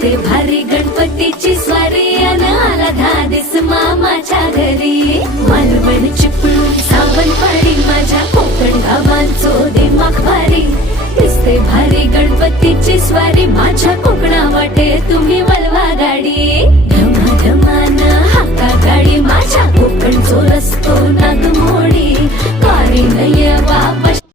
दिसते भारी गणपतीची स्वारी अन आला धादिस मामाच्या घरी. मालवण चिपळूण सावंतवाडी माझ्या कोकण गावांचो दिमाग भारी. दिसते भारी गणपतीची स्वारी माझ्या कोकणा वाटे तुम्ही वलवा गाडी. धमाधमान हाका गाडी माझ्या कोकणचो रस्तो नागमोडी. वारी नय वा